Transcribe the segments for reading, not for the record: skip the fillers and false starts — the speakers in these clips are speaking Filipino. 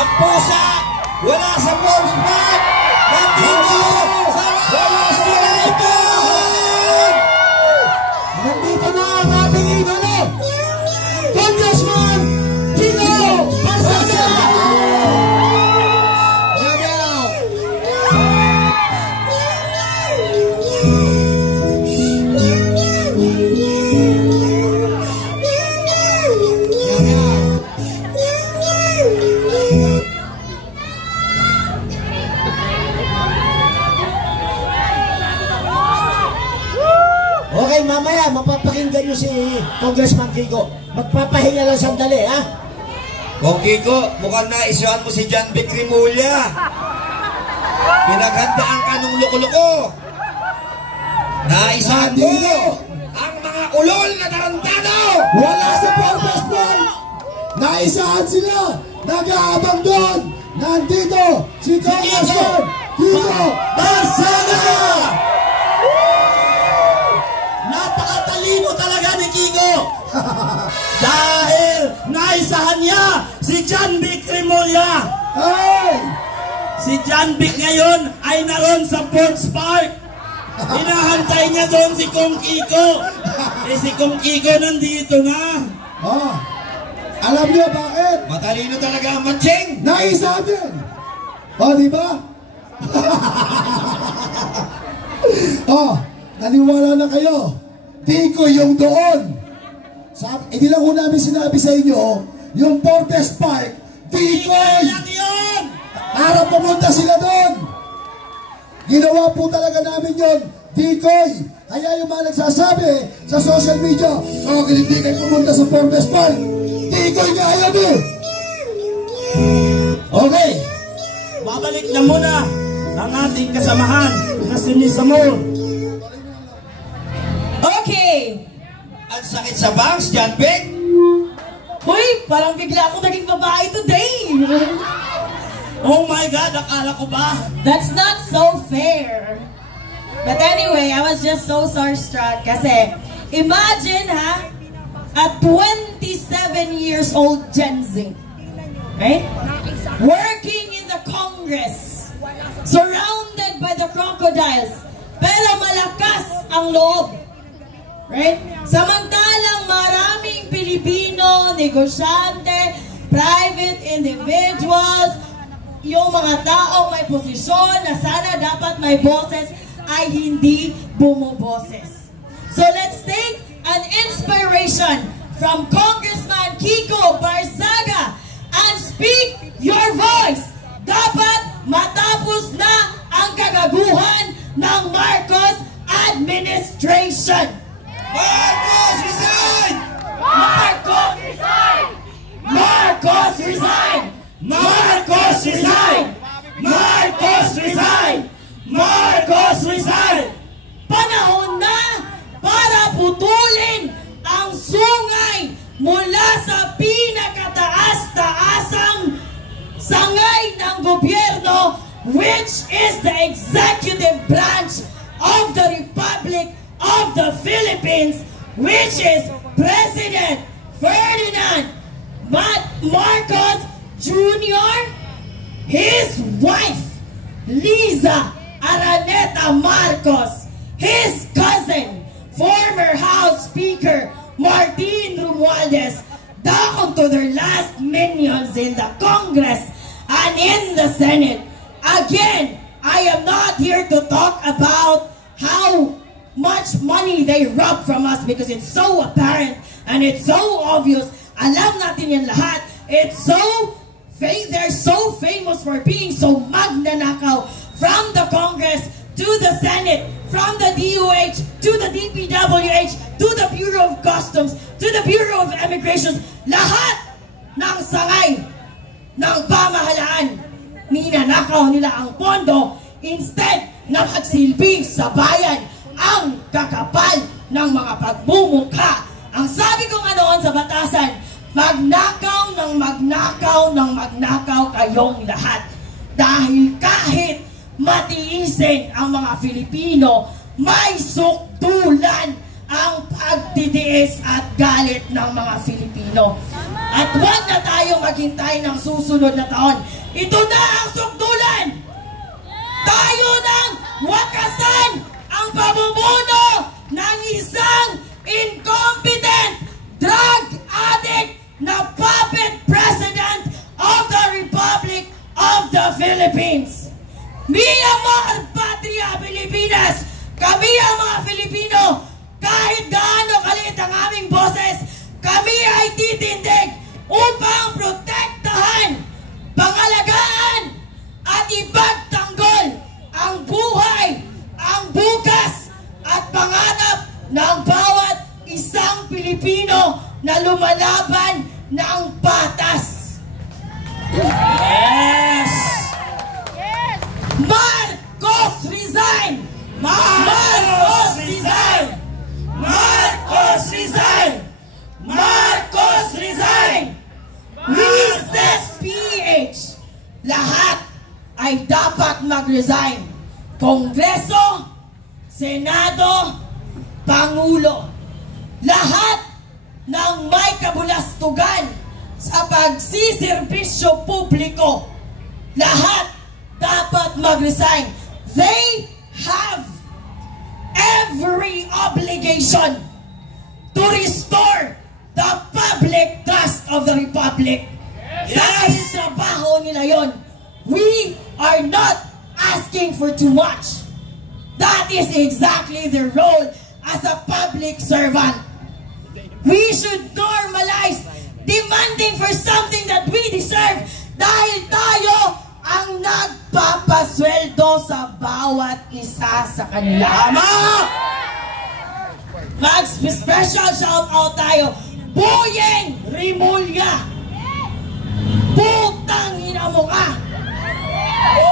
Ang pusa, wala sa Wolf's Back. Nandito sa Washington! Nandito na ang ating idolo, Congressman Kiko Barsaga! Okay, mamaya mapapakinggan nyo si Congressman Kiko. Magpapahinga lang sandali, ha? Kung Kiko, mukhang naisuan mo si John Vic Rimulya. Pinaghandaan ka nung loko-loko. Naisuan mo ang mga ulol na tarantado. Wala sa protest ball! Naisahan sila! Nag-aabang doon! Nandito si Congressman Kiko Barsaga! Napakatalino talaga ni Kiko! Dahil naisahan niya si John Vic Rimulya! Hey! Si John Vic ngayon ay naroon sa Forts Park! Hinahantay niya doon si Kong Kiko! Si Kong Kiko nandito na! Oh. Alam niyo bakit? Matalino talaga ang matching! Naisahan din! O, diba? Oh, naniwala na kayo. Kiko yung doon. Hindi lang ko namin sinabi sa inyo, yung Fortes Park, Kikoy! Para pumunta sila doon. Ginawa po talaga namin yun, Kikoy. Kaya yung mga nagsasabi sa social media, oh, hindi kayo pumunta sa Fortes Park. Kikoy nga yun eh. Okay. Babalik na muna ang ating kasamahan na si Miss Amor. Okay! Ang sakit sa bangs, John Vic! Uy, parang bigla ako naging babae today! Oh my God, akala ko ba? That's not so fair! But anyway, I was just so starstruck kasi imagine ha, a 27 years old Gen Z, right? Working in the Congress, surrounded by the crocodiles, pero malakas ang loob. Right? Samantalang maraming Pilipino, negosyante, private individuals, yung mga taong may posisyon na sana dapat may boses ay hindi bumoboses. So let's take an inspiration from Congressman Kiko Barsaga and speak your voice. Dapat matapos na ang kagaguhan ng Marcos administration. Marcos resign! Marcos resign! Marcos resign! Marcos resign! Marcos resign! Marcos resign! Panahon na para putulin ang sungay mula sa pinakataas-taasang sangay ng gobyerno, which is the executive branch of the Republic of the Philippines, which is President Ferdinand Marcos Jr., his wife Liza Araneta Marcos, his cousin, former House Speaker Martin Romualdez, down to their last minions in the Congress and in the Senate. Again, I am not here to talk about how much money they rob from us because it's so apparent and it's so obvious. Alam natin yan lahat. They're so famous for being so magnanakaw, from the Congress to the Senate, from the DOH to the DPWH to the Bureau of Customs to the Bureau of Immigration. Lahat ng sangay ng pamahalaan, ninanakaw nila ang pondo instead na magsilbi sa bayan. Ang kakapal ng mga pagmumukha. Ang sabi ko nga noon sa batasan, magnakaw ng magnakaw ng magnakaw kayong lahat. Dahil kahit matiisin ang mga Filipino, may sukdulan ang pagtitiis at galit ng mga Filipino. At huwag na tayo maghintay ng susunod na taon. Ito na ang sukdulan! Tayo nang wakasan ang pamumuno ng isang incompetent, drug addict na puppet president of the Republic of the Philippines. Mi amor, Patria Pilipinas! Kami ang mga Filipino, kahit gaano kaliit ang aming boses, kami ay titindig upang protektahan, pangalagaan, at ipagtanggol ang buhay, ang bukas, at pangarap ng bawat isang Pilipino na lumalaban ng patas. Yes! Marcos resign! Marcos resign! Marcos resign! Marcos resign! Recess PH! Lahat ay dapat mag-resign. Kongreso, Senado, Pangulo. Lahat ng may kabulastugan sa pagsiservisyo publiko. Lahat dapat mag-resign. They have every obligation to restore the public trust of the Republic. Dahil trabaho nila yon. We are not asking for too much. That is exactly their role as a public servant. We should normalize demanding for something that we deserve dahil tayo ang nagpapasweldo sa bawat isa sa kanila. Tama! Mag-special shout out tayo. Boyeng Rimulya! Putang ina mo ka!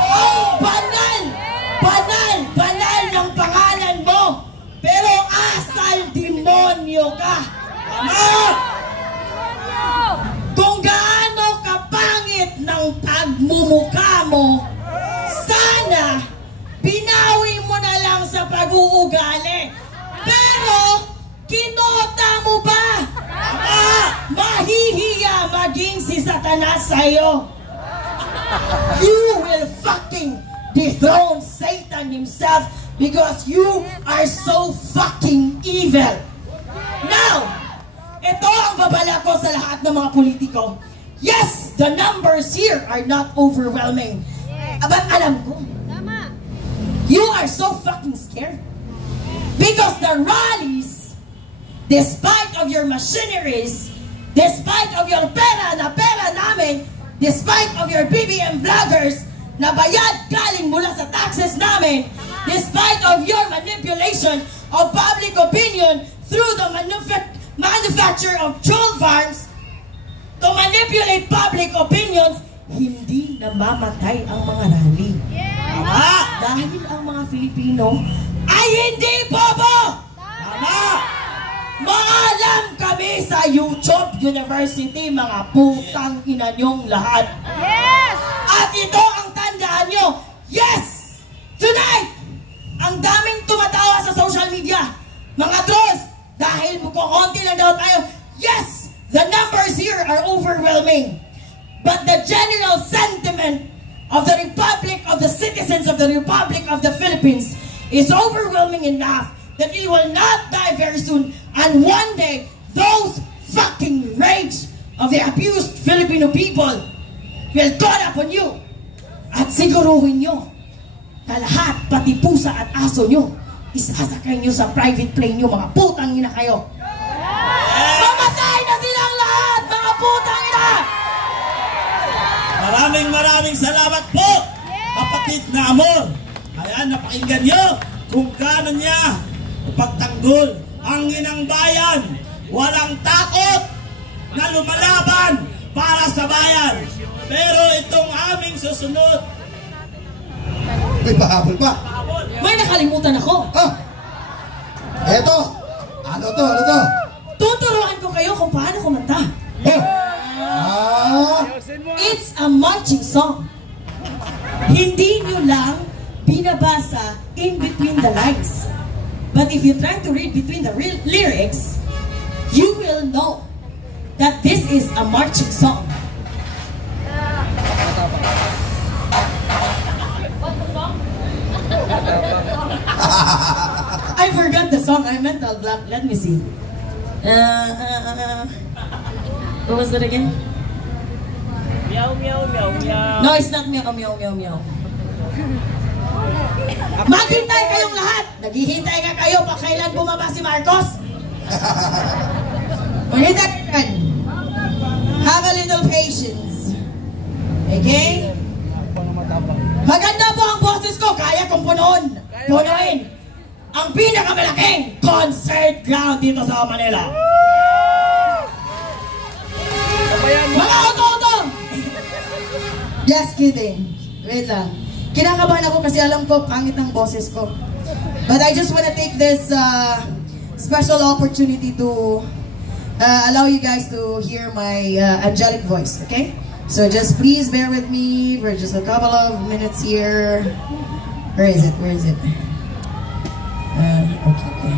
Ang banal ng pangalan mo, pero asal demonyo ka. Kung gaano kapangit ng pagmumukha mo, sana binawi mo na lang sa pag-uugali. Pero kinota mo ba? Mahihiya maging si Satanas sa'yo. You will fucking dethrone Satan himself because you are so fucking evil. Now, ito ang babala ko sa lahat ng mga politiko. Yes, the numbers here are not overwhelming. But alam ko, you are so fucking scared. Because the rallies, despite of your machineries, despite of your pera namin, despite of your BBM vloggers na bayad galing mula sa taxes namin, despite of your manipulation of public opinion through the manufacture of troll farms to manipulate public opinions, hindi namamatay ang mga rally. Dahil ang mga Filipino ay hindi bobo! Maalam kami sa YouTube University, mga putang ina nyong lahat. At ito ang tandaan nyo. Yes! Tonight, ang daming tumatawa sa social media. Mga trolls, dahil konti lang daw tayo. Yes! The numbers here are overwhelming. But the general sentiment of the Republic, of the citizens of the Republic of the Philippines is overwhelming enough that we will not die very soon. And one day, those fucking rage of the abused Filipino people will call upon you. At siguruhin nyo na lahat, pati pusa at aso nyo, isasakay nyo sa private plane nyo, mga putang ina kayo. Mamatay na silang lahat, mga putang ina! Maraming salamat po, kapatid na Amor. Ayan, napakinggan nyo kung gaano niya pagtanggol ang inang bayan. Walang takot na lumalaban para sa bayan. Pero itong aming susunod, May pahabol pa. May nakalimutan ako. Eto. Ano to? Tuturuan ko kayo kung paano kumanta. It's a marching song. Hindi nyo lang binabasa in between the lines. But if you try to read between the lyrics, you will know that this is a marching song. I forgot the song. I meant the black. Let me see. What was that again? Meow, meow, meow, meow. No, it's not meow, meow, meow, meow. Maghintay kayong lahat. Naghihintay nga kayo pa kailan bumaba si Marcos. Maghintay kayo. Have a little patience. Okay? Maganda po ang boses ko. Kaya kong punuin ang pinakamalaking concert ground dito sa Manila. Mga auto-auto! Just kidding. Wait lang. Kinakabahan ako kasi alam ko pangit ng boses ko. But I just want to take this special opportunity to allow you guys to hear my angelic voice, okay? So just please bear with me for just a couple of minutes here. Where is it? Where is it? Okay.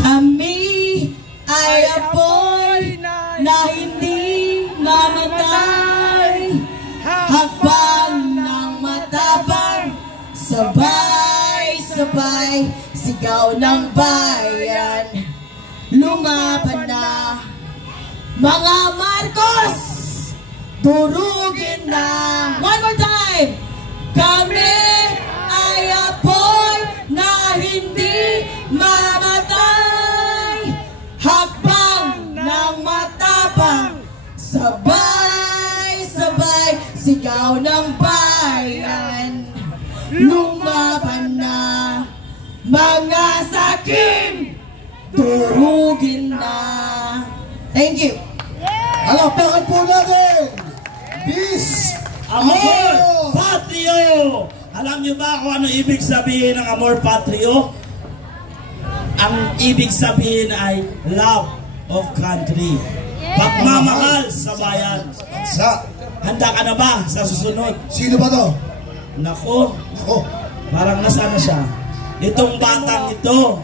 Kami ay apoy na hindi mamatay, hakbang ng matabang, sabay-sabay, sigaw ng bayan, lumaban na, mga Marcos, durugin na. One more time! Kami ay apoy na hindi mamatay, hakbang ng matapang, sabay-sabay, sigaw ng bayan, lumaban na, mga sakim, durugin na. Thank you. Alapakan po natin! Peace! Amor Patrio! Alam niyo ba kung ano ibig sabihin ng Amor Patrio? Ang ibig sabihin ay love of country. Pagmamahal sa bayan. Handa ka na ba sa susunod? Sino ba to? Nako, parang nasaan na siya? Itong batang ito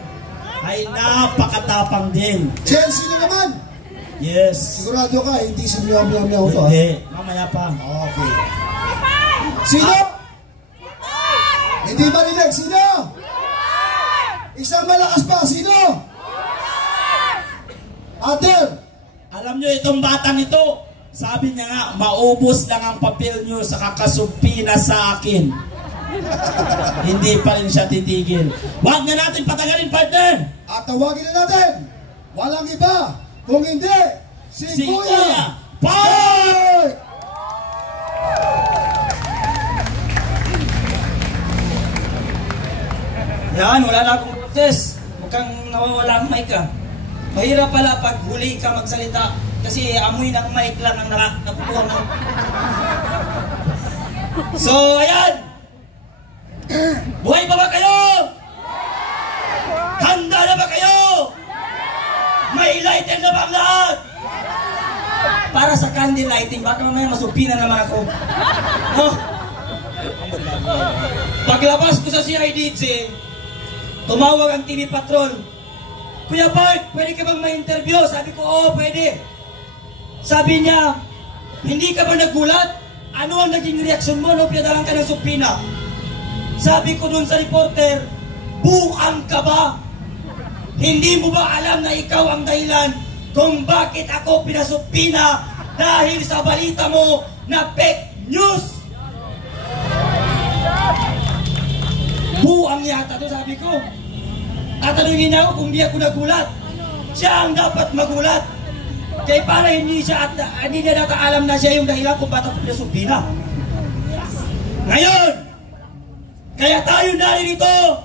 ay napakatapang din. Chelsea na naman! Yes. Sigurado ka, hindi si meow-meow to, ha? Hindi, mamaya pa. Okay. Sino? Hindi marinig, sino? Isang malakas pa, sino? Ater! Alam nyo, itong batang ito, sabi niya nga, maubos lang ang papel nyo sa kakasumpi na sa akin. Hindi pa rin siya titigil. Huwag na natin patagalin, partner! At tawagin na natin, walang iba, kung hindi, si Kuya Park! Yan, wala na akong protest. Huwag kang nawawala ang mic ka. Mahirap pala pag huli ka magsalita kasi amoy ng mic lang ang nakukuha mo. So, ayan! Buhay pa ba kayo? Handa na ba kayo? May lighter na ba ang lahat? Para sa candle lighting, baka mamaya masupinan naman ako. Oh. Paglabas ko sa CIDJ, tumawag ang TV Patrol. Kuya Bart, pwede ka bang ma-interview? Sabi ko, oo, pwede. Sabi niya, hindi ka ba nagulat? Ano ang naging reaksyon mo nung pinadalan ka ng supina? Sabi ko dun sa reporter, buang ka ba? Hindi mo ba alam na ikaw ang dahilan kung bakit ako pinasupina dahil sa balita mo na fake news? Buang yata to, sabi ko. Tatanungin niya ako kung di ako nagulat. Siya ang dapat magulat. Kaya para hindi niya data alam na siya yung dahilan kung bakit ako pinasupina. Ngayon, kaya tayo narito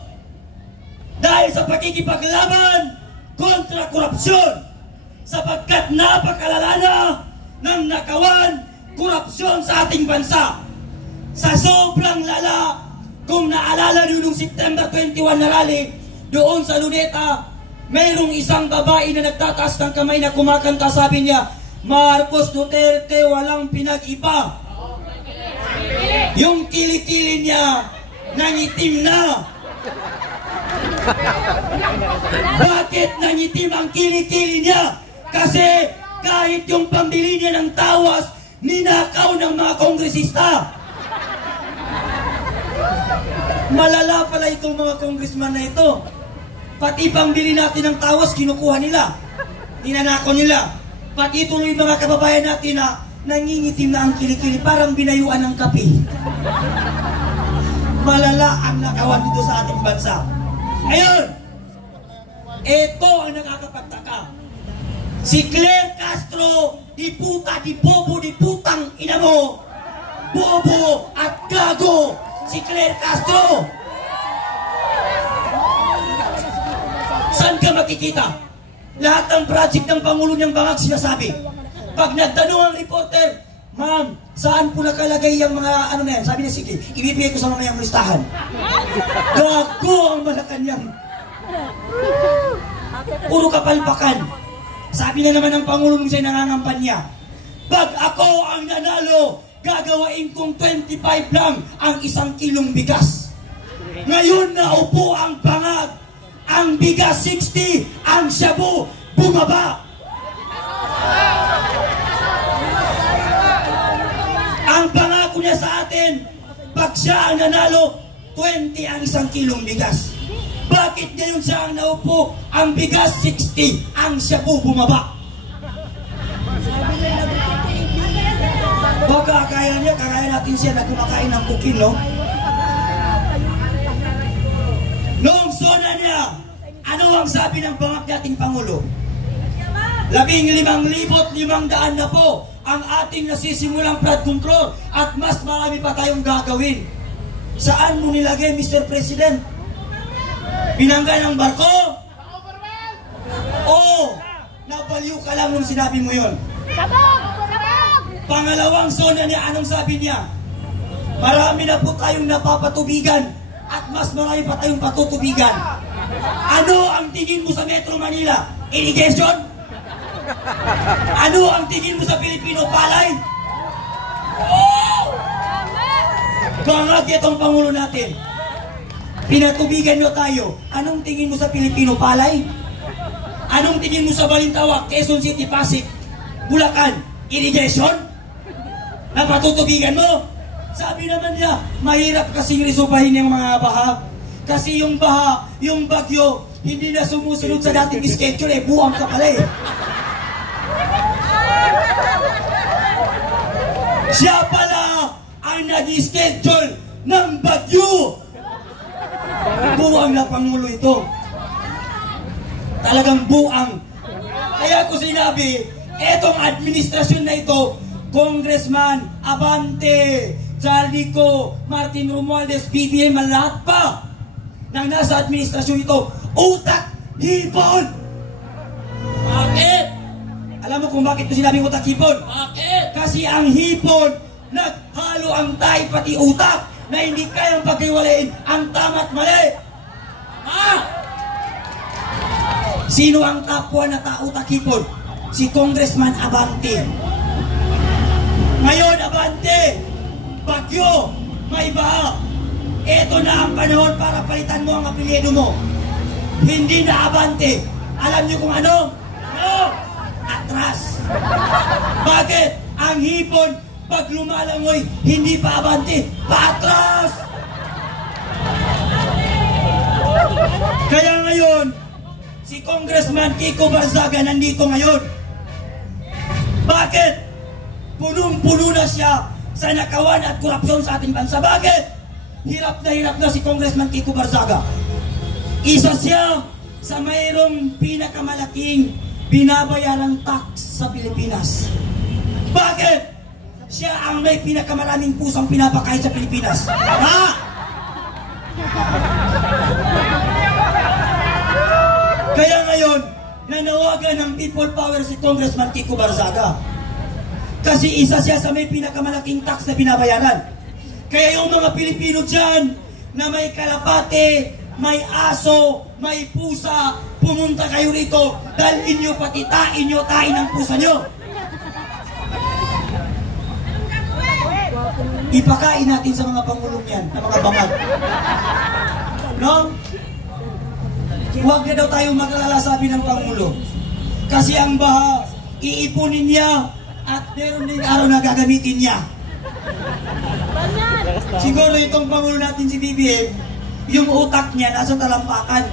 dahil sa pagkikipaglaban kontra korupsyon, sapagkat napakalala na ng nakawan korupsyon sa ating bansa. Sa sobrang lala, kung naalala nyo nung September 21 na rally, doon sa Luneta, mayroong isang babae na nagtataas ng kamay na kumakanta, sabi niya, Marcos Duterte walang pinag-iba. Yung kilikili niya nangitim na. Bakit nangitim ang kilikili niya? Kasi kahit yung pambili niya ng tawas, ninakaw ng mga kongresista. Malala pala itong mga kongresman na ito. Pati pambili natin ng tawas, kinukuha nila. Ninanakaw nila. Pati tuloy mga kababayan natin na nangingitim na ang kilikili, parang binayuan ng kape. Malala ang nakawan dito sa ating bansa. Ngayon, ito ang nakakapagtaka. Si Claire Castro, di puta, di bobo, di putang ina mo. Bobo at gago. Si Claire Castro. Saan ka makikita? Lahat ng project ng Pangulo niyang bangag sinasabi. Pag nagtanong ang reporter, ma'am, saan po nakalagay yung mga ano na yan? Sabi niya, sige, ibibigay ko sa mamayang listahan. Gago ang Malacanang. Puro kapalpakan. Sabi na naman ng Pangulo nung siya nangangampanya, pag ako ang nanalo, gagawain kong 25 lang ang 1 kilong bigas. Ngayon na upo ang bangag, ang bigas 60, ang shabu bumaba. Ang pangako niya sa atin, pag siya ang nanalo, 20 ang 1 kilong bigas. Bakit ngayon siya ang naupo, ang bigas 60, ang shabu bumaba? Baka kaya natin siya na kumakain ng kukin, no? Noong sona niya, ano ang sabi ng bangag dating Pangulo? 15,500 na po ang ating nasisimulang flood control at mas marami pa tayong gagawin. Saan mo nilagay, Mr. President? Binangga ng barko? Oo, nabaliw ka lang nung sinabi mo yun. Pangalawang zona niya, anong sabi niya? Marami na po tayong napapatubigan at mas marami pa tayong patutubigan. Ano ang tingin mo sa Metro Manila? Irrigation? Ano ang tingin mo sa Pilipino palay? Oh! Bangag itong Pangulo natin. Pinatubigan nyo tayo. Anong tingin mo sa Pilipino palay? Anong tingin mo sa Balintawak, Quezon City, Pasig, Bulacan? Irrigation? Napatutubigan mo? Sabi naman niya, mahirap kasing resolbahin yung mga baha. Kasi yung baha, yung bagyo, hindi na sumusunod sa dating schedule eh. Buwang ka pala eh. Siya pala ang nag-schedule ng bagyo. Buwang na Pangulo ito. Talagang buwang. Kaya ko sinabi, etong administrasyon na ito, Congressman Abante, Charlico, Martin Romualdez, BBM, lahat pa nang nasa administrasyon ito, utak hipon. Bakit? Alam mo kung bakit ko sinabing utak hipon? Bakit? Kasi ang hipon, naghalo ang tayo pati utak na hindi kayang paghiwalayin ang tama't mali. Ha? Sino ang top 1 na utak hipon? Si Congressman Abante. Ngayon, Abante, bagyo, may baha. Ito na ang panahon para palitan mo ang apelyido mo. Hindi na Abante. Alam niyo kung ano? Ano? Atras. Bakit? Ang hipon, pag lumalangoy, hindi pa Abante, paatras. Kaya ngayon, si Congressman Kiko Barzaga nandito ngayon. Bakit? Punong-puno na siya sa nakawan at korupsyon sa ating bansa. Bakit? Hirap na si Congressman Kiko Barzaga. Isa siya sa mayroong pinakamalaking binabayarang tax sa Pilipinas. Bakit? Siya ang may pinakamaraming pusang pinapakain sa Pilipinas. Ha? Kaya ngayon, nanawagan ng people power si Congressman Kiko Barzaga. Kasi isa siya sa may pinakamalaking tax na binabayaran. Kaya yung mga Pilipino dyan na may kalapate, may aso, may pusa, pumunta kayo rito dahil inyo pakitain nyo tain ang pusa nyo. Ipakain natin sa mga pangulong yan, na mga bangag. No? Huwag na daw tayo mag-alala, sabi ng Pangulo. Kasi ang baha, iipunin niya at meron din araw na gagamitin niya. Siguro itong Pangulo natin si BBM, yung utak niya nasa talampakan.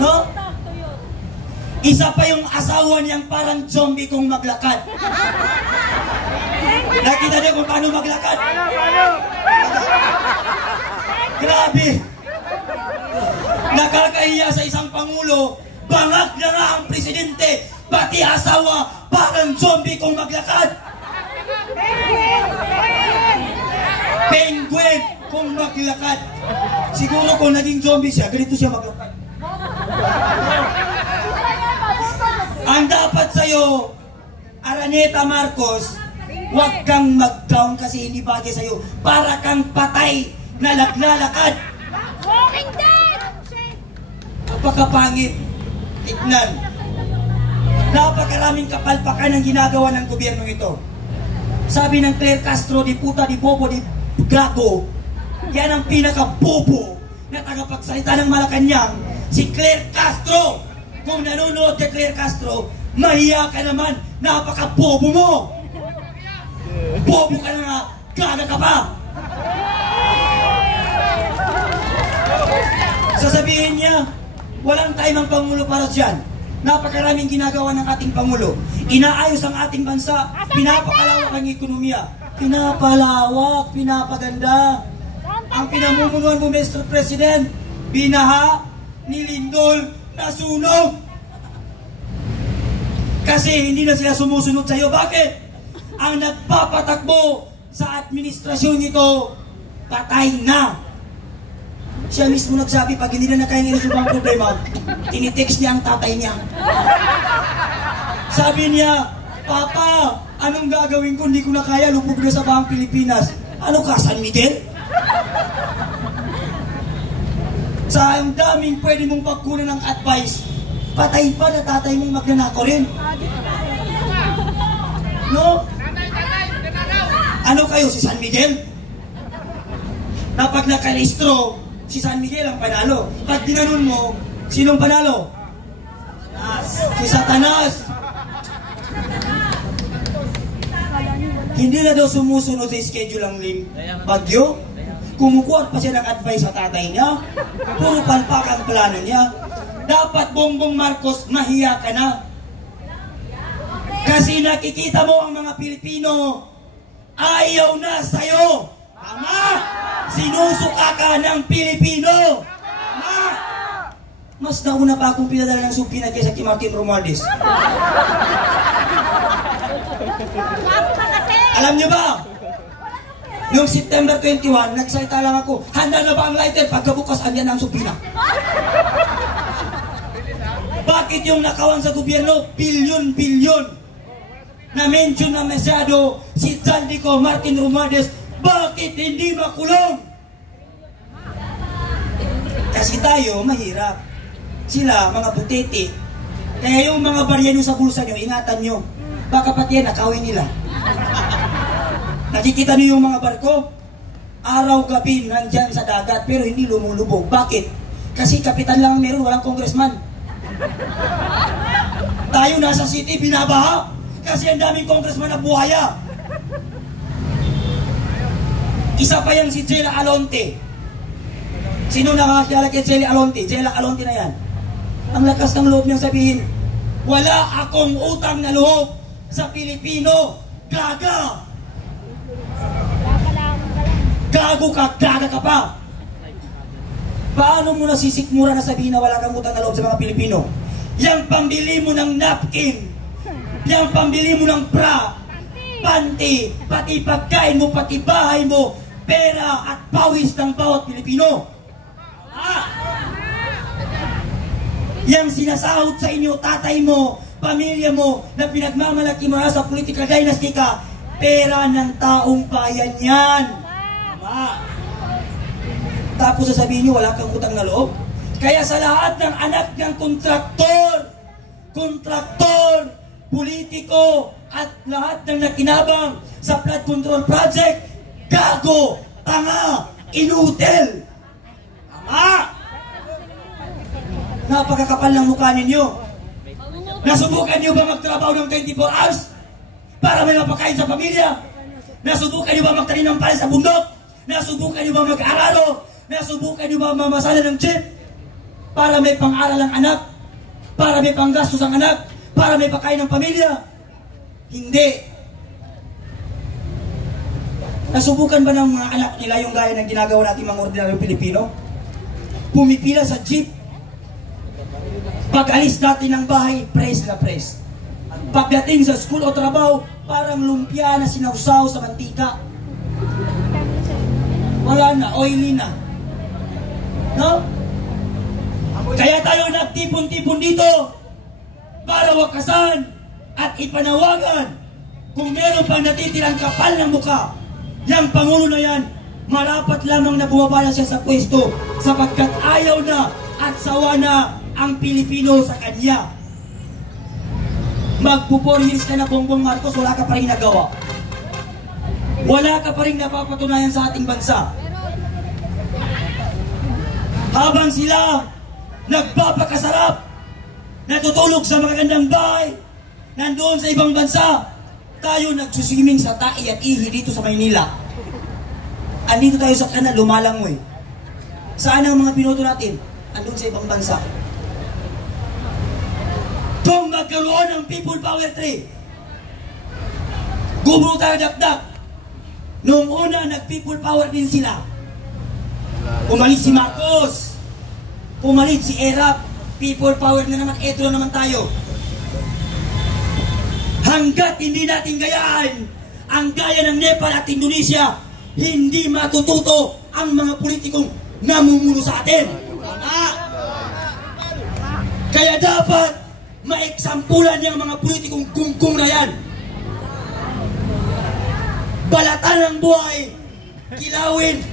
No? Isa pa yung asawa niyang parang zombie kung maglakad. Nakita niyo kung paano maglakad? Grabe! Nakakahiya sa isang Pangulo, bangag na nga ang presidente, pati asawa, parang zombie kung maglakad. Penguin kung maglakad. Siguro kung naging zombie siya, ganito siya maglakad. Ang dapat sa'yo, Araneta Marcos, huwag kang mag-down kasi hindi bagay sa'yo. Para kang patay na naglalakad. Napakapangit. Tignan. Napakaraming kapalpakan ang ginagawa ng gobyerno ito. Sabi ng Claire Castro, di puta, di bobo, di gago. Yan ang pinaka-bobo na tagapagsalita ng Malacanang, si Claire Castro. Kung nanonood kay Claire Castro, mahiya ka naman, napaka-bobo mo. Bobo ka na nga, gaga ka pa. Sasabihin niya, walang time ang Pangulo para dyan. Napakaraming ginagawa ng ating Pangulo. Inaayos ang ating bansa, pinapakalawak ang ekonomiya. Pinapalawak, pinapaganda. Ang pinamumunuan mo, Mr. President, binaha, nilindol, nasunog. Kasi hindi na sila sumusunod sa iyo. Bakit? Ang nagpapatakbo sa administrasyon nito, patay na. Siya mismo nagsabi, pag hindi na kaya nilusob ang problema, tinitext niya ang tatay niya. Sabi niya, Papa, anong gagawin ko? Hindi ko na kaya, lubog na sa bahang Pilipinas. Ano ka, San Miguel? Sa ang daming pwede mong pagkunan ng advice, patay pa na tatay mong magnanako rin. No? Ano kayo, si San Miguel? Na pag nakalistro, si San Miguel ang panalo. Pag dinanon mo, sinong panalo? Si Satanas. Hindi na daw sumusunod sa schedule ang bagyo. Kumukuha pa siya ng advice sa tatay niya. Puro palpak ang plano niya. Dapat Bongbong Marcos, mahiya ka na. Kasi nakikita mo ang mga Pilipino, ayaw na sa'yo. Tama? Sinusuka ka ng Pilipino. Tama? Mas nauna pa akong pinadala ng supina kaysa kay Martin Romualdez. Alam niyo ba? Noong September 21, nagsalita lang ako, handa na ba ang lighter? Pagkabukas, andyan ang supina. Bakit yung nakawan sa gobyerno, bilyon-bilyon? Na-mention na masyado si Zaldico, Martin Romualdez, bakit hindi makulong? Kasi tayo, mahirap. Sila, mga butete. Kaya yung mga barya nyo sa bulsa nyo, ingatan nyo. Baka pati yan, nakawin nila. Nakikita niyo yung mga barko? Araw-gabi nandyan sa dagat pero hindi lumulubog. Bakit? Kasi kapitan lang meron, walang congressman. Tayo nasa city, binabaha. Kasi ang daming congressman na buhaya. Isa pa yan si Jela Alonte. Sino nakakilala kay Jela Alonte? Jela Alonte na yan. Ang lakas ng loob niyang sabihin, wala akong utang na loob sa Pilipino. Gaga! Gago ka, gaga ka pa. Paano mo nasisikmura na sabihin na wala kang utang na loob sa mga Pilipino? Yang pambili mo ng napkin, yang pambili mo ng bra, panty, pati pagkain mo, pati bahay mo, pera at pawis ng bawat Pilipino. Yang sinasahod sa inyo, tatay mo, pamilya mo, na pinagmamalaki mo sa political dynasty ka, pera ng taong bayan yan. Tapos sasabihin nyo, wala kang utang na loob. Kaya sa lahat ng anak ng kontraktor, politiko, at lahat ng nakinabang sa flood control project, gago, tanga, inutil. Tama! Napakakapal ng mukha ninyo. Nasubukan niyo ba magtrabaho ng 24 hours para may mapakain sa pamilya? Nasubukan niyo ba magtanim ng palay sa bundok? Nasubukan niyo ba mag-aralo? Nasubukan niyo ba mamasala ng jeep para may pang-aral ang anak? Para may panggastos ang anak? Para may pakain ng pamilya? Hindi. Nasubukan ba ng mga anak nila yung gaya ng ginagawa natin mga ordinaryong Pilipino? Pumipila sa jeep. Pag-alis natin ng bahay, press na press. Pagdating sa school o trabaho, parang lumpia na sinausaw sa mantika. Wala na, oily na. No? Kaya tayo nagtipon-tipon dito para wakasan at ipanawagan kung meron pang natitirang kapal ng muka. Yang Pangulo na yan, marapat lamang na bumaba na siya sa pwesto sapagkat ayaw na at sawa na ang Pilipino sa kanya. Magpo-4 years ka na, Bongbong Marcos, wala ka pa rin nagawa. Wala ka pa rin napapatunayan sa ating bansa. Habang sila nagpapakasarap, natutulog sa magagandang bahay, nandoon sa ibang bansa, tayo nagsuswimming sa tai at ihi dito sa Maynila. Andito tayo sa kanal, lumalangoy. Saan ang mga pinoto natin? Andun sa ibang bansa. Kung magkaroon ng People Power 3, gubro tayo dakdak. Noong una, nag-People Power din sila. Pumalit si Marcos, pumalit si Erap, People Power na naman, eto na naman tayo. Hanggat hindi natin gayaan ang gaya ng Nepal at Indonesia, hindi matututo ang mga politikong namumuno sa atin. Kaya dapat maeksampulan yung mga politikong kungkung na yan. Balatan ng buhay, kilawin.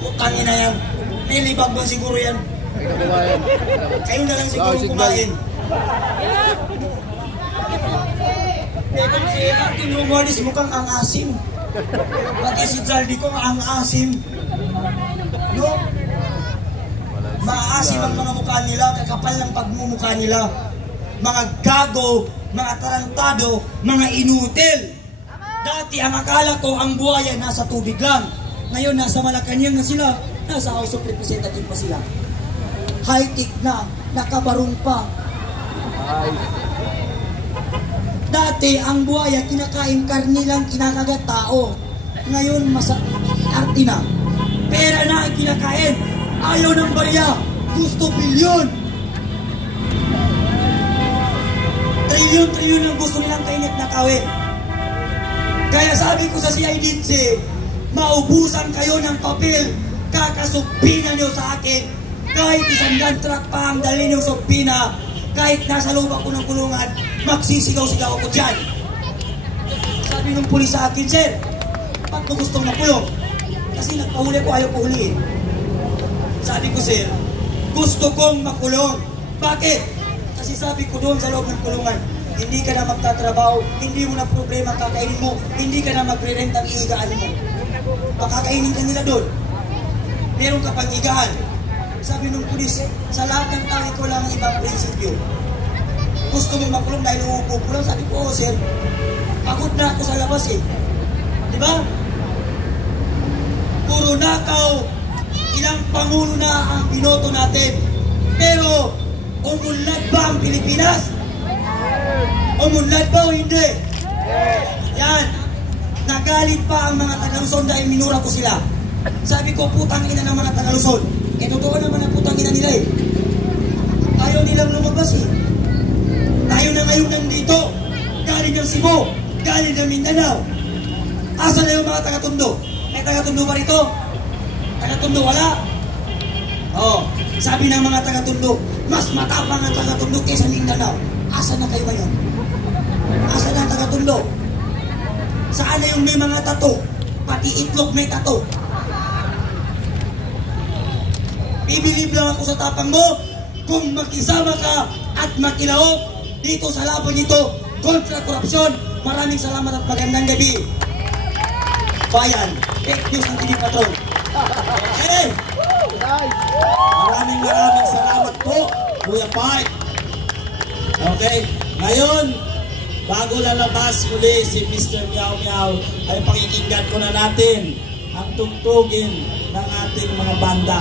Utangin na yan. Nilibag ba siguro yan? Kayo na lang siguro kumain. Kung si Martin Romualdez mukhang ang asim. Pati si Zaldi ko ang asim. No? Maasim ang mga mukha nila, kakapal ng pagmumukha nila. Mga gago, mga tarantado, mga inutil. Dati ang akala ko ang buhaya nasa tubig lang. Ngayon nasa Malacanang na sila, nasa House of Representatives pa sila. High-tech na, nakabarong pa. Dati ang buhaya kinakain karni lang, kinakagat tao. Ngayon arte na. Pera na ang kinakain. Ayaw ng barya, gusto bilyon. Trilyon ang gusto nilang kainit na kawin. Kaya sabi ko sa CIDC, maubusan kayo ng papel, kakasubpina nyo sa akin. Kahit isang truck pa ang dali nyo subpina, kahit nasa loob ako ng kulungan, magsisigaw-sigaw ako dyan. Sabi ng pulis sa akin, sir, ba't mo gustong makulong? Kasi nagpahuli ko, ayaw pahuliin. Sabi ko, sir, gusto kong makulong. Bakit? Kasi sabi ko doon sa loob ng kulungan, hindi ka na magtatrabaho, hindi mo na problema kakainin mo, hindi ka na magre-rent ang iigaan mo. Pakakainin ka nila doon. Meron ka pang igaan. Sabi nung pulis, sa lahat ng tao ko lang ang ibang prinsipyo. Gusto mong makulong dahil uupo lang? Sabi ko, oh sir, pagod na ako sa labas eh. Di ba? Puro nakaw, ilang pangulo na ang binoto natin. Pero, umunlad ba ang Pilipinas? Umunlad ba o hindi? Yan. Nagalit pa ang mga taga-Luzon dahil minura ko sila. Sabi ko, putang ina ng mga taga-Luzon. Eh, totoo naman ang putang ina nila eh. Ayaw nilang lumabas eh. Tayo na ngayon nandito. Galing ng Cebu. Galing ng Mindanao. Asa na yung mga taga-Tondo? May taga-Tondo ba rito? Taga-Tondo wala? Oh, sabi ng mga taga-Tondo, mas matapang ang taga-Tondo kaysa Mindanao. Asa na kayo ngayon? Asa na ang taga-Tondo? Saan na yung may mga tato? Pati itlog may tato. Bibilib lang ako sa tapang mo kung makisama ka at makilaok dito sa laban nito kontra korupsyon, Maraming salamat at magandang gabi. Bayan, fake news ng TV Patrol. Okay. Maraming salamat po, Kuya Pai. Okay. Ngayon, bago lalabas muli si Mr. Meow Meow, ay pakikinggan ko na natin ang tugtugin ng ating mga banda.